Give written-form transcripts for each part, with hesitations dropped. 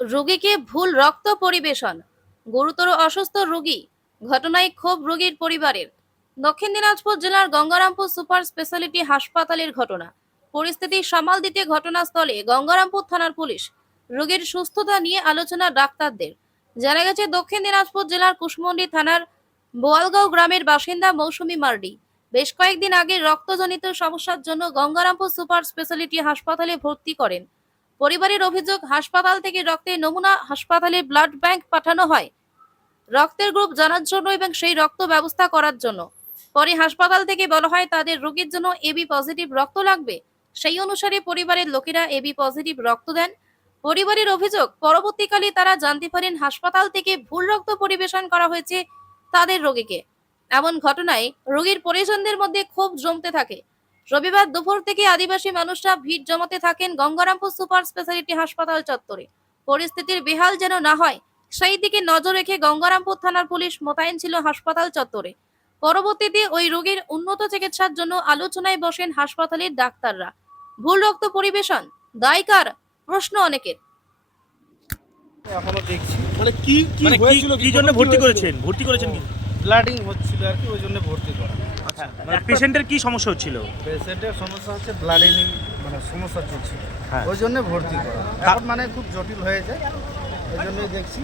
রোগীকে ভুল রক্ত পরিবেশন, গুরুতর অসুস্থ রোগী, ঘটনায় ক্ষোভ রোগীর পরিবারের। দক্ষিণ দিনাজপুর জেলার গঙ্গারামপুর সুপার স্পেশালিটি হাসপাতালের ঘটনা। পরিস্থিতি সামাল দিতে ঘটনাস্থলে গঙ্গারামপুর থানার পুলিশ। রোগীর সুস্থতা নিয়ে আলোচনা ডাক্তারদের। জানা গেছে, দক্ষিণ দিনাজপুর জেলার কুশমন্ডি থানার বোয়ালগাঁও গ্রামের বাসিন্দা মৌসুমী মার্ডি বেশ কয়েকদিন আগে রক্তজনিত সমস্যার জন্য গঙ্গারামপুর সুপার স্পেশালিটি হাসপাতালে ভর্তি করেন। পরিবারের অভিযোগ, হাসপাতাল থেকে রক্তের নমুনা হাসপাতালে ব্লাড ব্যাংক পাঠানো হয় রক্তের গ্রুপ জানার জন্য এবং সেই রক্ত ব্যবস্থা করার জন্য। পরে হাসপাতাল থেকে বলা হয় তাদের রোগীর জন্য এবি পজিটিভ রক্ত লাগবে। সেই অনুসারে পরিবারের লোকেরা এবি পজিটিভ রক্ত দেন। পরিবারের অভিযোগ, পরবর্তীকালে তারা জানতে পারেন হাসপাতাল থেকে ভুল রক্ত পরিবেশন করা হয়েছে তাদের রোগীকে। এমন ঘটনায় রোগীর পরিজনদের মধ্যে ক্ষোভ জমতে থাকে। রবিবার দুপুর থেকে আদিবাসী মানুষরা ভিড় জমাতে থাকেন গঙ্গারামপুর সুপার স্পেশালিটি হাসপাতাল চত্বরে। পরিস্থিতির বেহাল যেন না হয় সেই দিকে নজর রেখে গঙ্গারামপুর থানার পুলিশ মোতায়েন ছিল হাসপাতাল চত্বরে। পরবর্তীতে ওই রোগীর উন্নত চিকিৎসার জন্য আলোচনায় বসেন হাসপাতালের ডাক্তাররা। ভুল রক্ত পরিবেশন দায় কার? প্রশ্ন অনেকের। এখনো দেখছি মানে কি কি মানে হয়েছিল, কি জন্য ভর্তি করেছেন কি? ব্লাডিং হচ্ছিল আর কি, ওই জন্য ভর্তি করা। আচ্ছা মানে পেশেন্টের কি সমস্যা হচ্ছিল? পেশেন্টের সমস্যা হচ্ছে ব্লাডিং, মানে সমস্যা চলছিল, হ্যাঁ। ওই জন্য ভর্তি করা। এখন মানে খুব জটিল হয়ে যায়, ওই জন্যই দেখছি।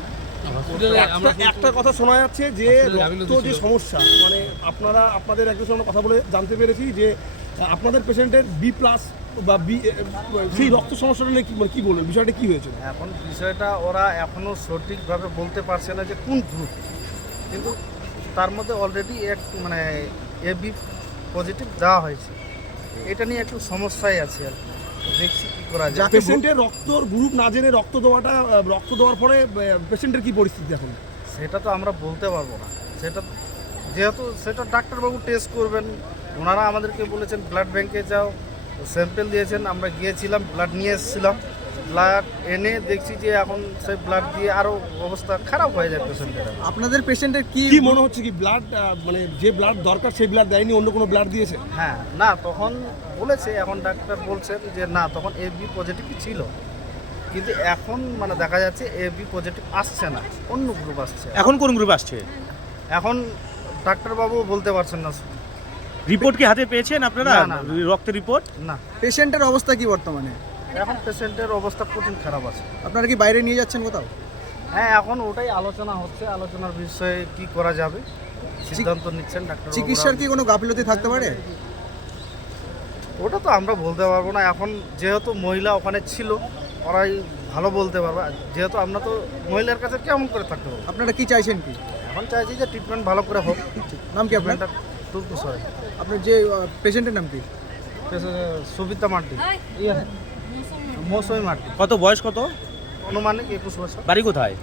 একটা কথা শোনা যাচ্ছে যে রক্ত যে সমস্যা, মানে আপনাদের একজন সঙ্গে কথা বলে জানতে পেরেছি যে আপনাদের পেশেন্টের বি প্লাস বা বি, সেই রক্ত সমস্যাটা নিয়ে কি বলবেন, বিষয়টা কি হয়েছিল? এখন বিষয়টা ওরা এখনো সঠিকভাবে বলতে পারছে না যে কোন গ্রুপ, কিন্তু তার মধ্যে অলরেডি মানে এবি পজিটিভ দেওয়া হয়েছে। এটা নিয়ে একটু সমস্যাই আছে আর কি, দেখছি কি করা যায়। পেশেন্টের রক্তর গ্রুপ না জেনে রক্ত দেওয়ার পরে পেশেন্টের কি পরিস্থিতি এখন? সেটা তো আমরা বলতে পারবো না, সেটা যেহেতু সেটা ডাক্তারবাবু টেস্ট করবেন। ওনারা আমাদেরকে বলেছেন ব্লাড ব্যাংকে যাও, স্যাম্পেল দিয়েছেন, আমরা গিয়েছিলাম, ব্লাড নিয়ে এসেছিলাম। ব্লাড এনে দেখছি যে এখন সেই ব্লাড দিয়ে আরও অবস্থা খারাপ হয়ে যায় পেশেন্টের। আপনাদের পেশেন্টের কি মনে হচ্ছে কি ব্লাড, মানে যে ব্লাড দরকার সেই ব্লাড দেয়নি, অন্য কোনো ব্লাড দিয়েছে? হ্যাঁ, না তখন বলেছে, এখন ডাক্তার বলছেন যে না, তখন এবি পজিটিভই ছিল, কিন্তু এখন মানে দেখা যাচ্ছে এবি পজিটিভ আসছে না, অন্য গ্রুপ আসছে। এখন কোন গ্রুপ আসছে এখন ডাক্তারবাবু বলতে পারছেন না। রিপোর্ট কি হাতে পেয়েছেন আপনারা? না। রক্তের রিপোর্ট না, পেশেন্টের অবস্থা কি বর্তমানে? এখন পেশেন্টের অবস্থা কঠিন খারাপ আছে। আপনারা কি বাইরে নিয়ে যাচ্ছেন কোথাও? হ্যাঁ, এখন ওটাই আলোচনা হচ্ছে, আলোচনার বিষয়ে কি করা যাবে সিদ্ধান্ত নিচ্ছেন ডাক্তার। চিকিৎসার কি কোনো গাফিলতি থাকতে পারে? ওটা তো আমরা বলতে পারবো না, এখন যেহেতু মহিলা ওখানে ছিল, ওরাই ভালো বলতে পারবে। যেহেতু আমরা তো মহিলার কাছে কেমন করে থাকতে পারবো। আপনারা কি চাইছেন কি? এখন চাইছি যে ট্রিটমেন্ট ভালো করে হোক। নাম কি আপনার? তুর্কু সরে, আপনার যে পেশেন্টের নাম কি? সুবিতা মার্টি, মৌসুমী মার্টি। কত বয়স কত? অনুমানিক 21 বছর। বাড়ি কোথায়?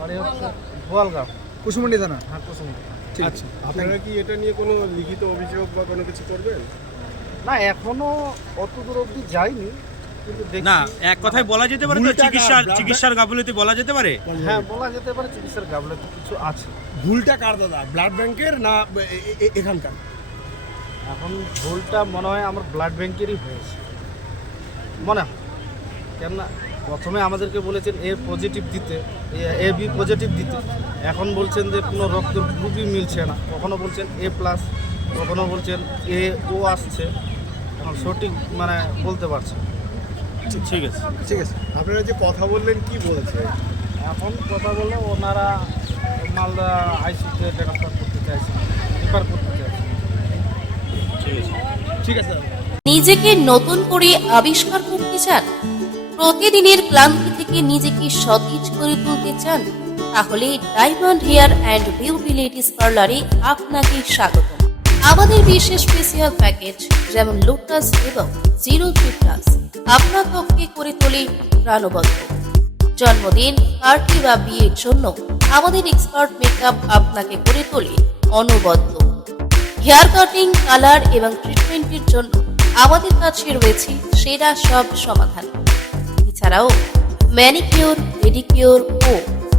বাড়ি হচ্ছে বোয়ালগাঁও। কুসুমন্ডি থানা। হ্যাঁ, কুসুমুন্ডি। ঠিক আছে। আচ্ছা, আপনারা কি এটা নিয়ে কোনো লিখিত অভিযোগ বা কোনো কিছু করবেন? না, এখনো অত দূর অবধি যায়নি, কিন্তু দেখছি। না, এক কথায় বলা যেতে পারে তো ভুলটা কার? চিকিৎসার গাফিলতি বলা যেতে পারে। হ্যাঁ, বলা যেতে পারে চিকিৎসার গাফিলতি কিছু আছে। ভুলটা কার দাদা, ব্লাড ব্যাংকের না এখানকার? এখন ভুলটা মনে হয় আমার ব্লাড ব্যাংকেরই হয়েছে মনে হয়। কেননা প্রথমে আমাদেরকে বলেছেন এ পজিটিভ দিতে, এ বি পজিটিভ দিতে, এখন বলছেন যে কোনো রক্তের গ্রুপই মিলছে না। কখনো বলছেন এ প্লাস, কখনো বলছেন এ ও আসছে। এখন সঠিক মানে বলতে পারছে। ঠিক আছে। ঠিক আছে। আপনারা যে কথা বললেন কি বলেছে? এখন কথা বললে ওনারা মালদা আইসিতে ট্রান্সফার করতে চাইছে, রেফার করতে চাইছে। ঠিক আছে দাদা। নিজেকে নতুন করে আবিষ্কার করতে চান? প্রতিদিনের ক্লান্তি থেকে নিজেকে সতেজ করে তুলতে চান? তাহলে Diamond Hair and Beauty Ladies পার্লারে আপনাকে স্বাগত। আমাদের বিশেষ স্পেশাল প্যাকেজ যেমন লোটাস এবং 03+ আপনার ত্বককে করে তোলে প্রাণবন্ত। জন্মদিন, পার্টি বা বিয়ের জন্য আমাদের এক্সপার্ট মেকআপ আপনাকে করে তোলে অনবদ্য। হেয়ার কাটিং, কালার এবং ট্রিটমেন্টের জন্য আমাদের কাছে রয়েছে সেরা সব সমাধান। এছাড়াও ম্যানিকিউর, পেডিকিউর ও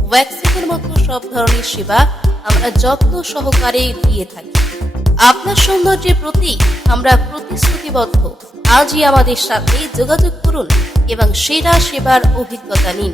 ওয়্যাক্সিংয়ের মতো সব ধরনের সেবা আমরা যত্ন সহকারে দিয়ে থাকি। আপনার সৌন্দর্যের প্রতি আমরা প্রতিশ্রুতিবদ্ধ। আজই আমাদের সাথে যোগাযোগ করুন এবং সেরা সেবার অভিজ্ঞতা নিন।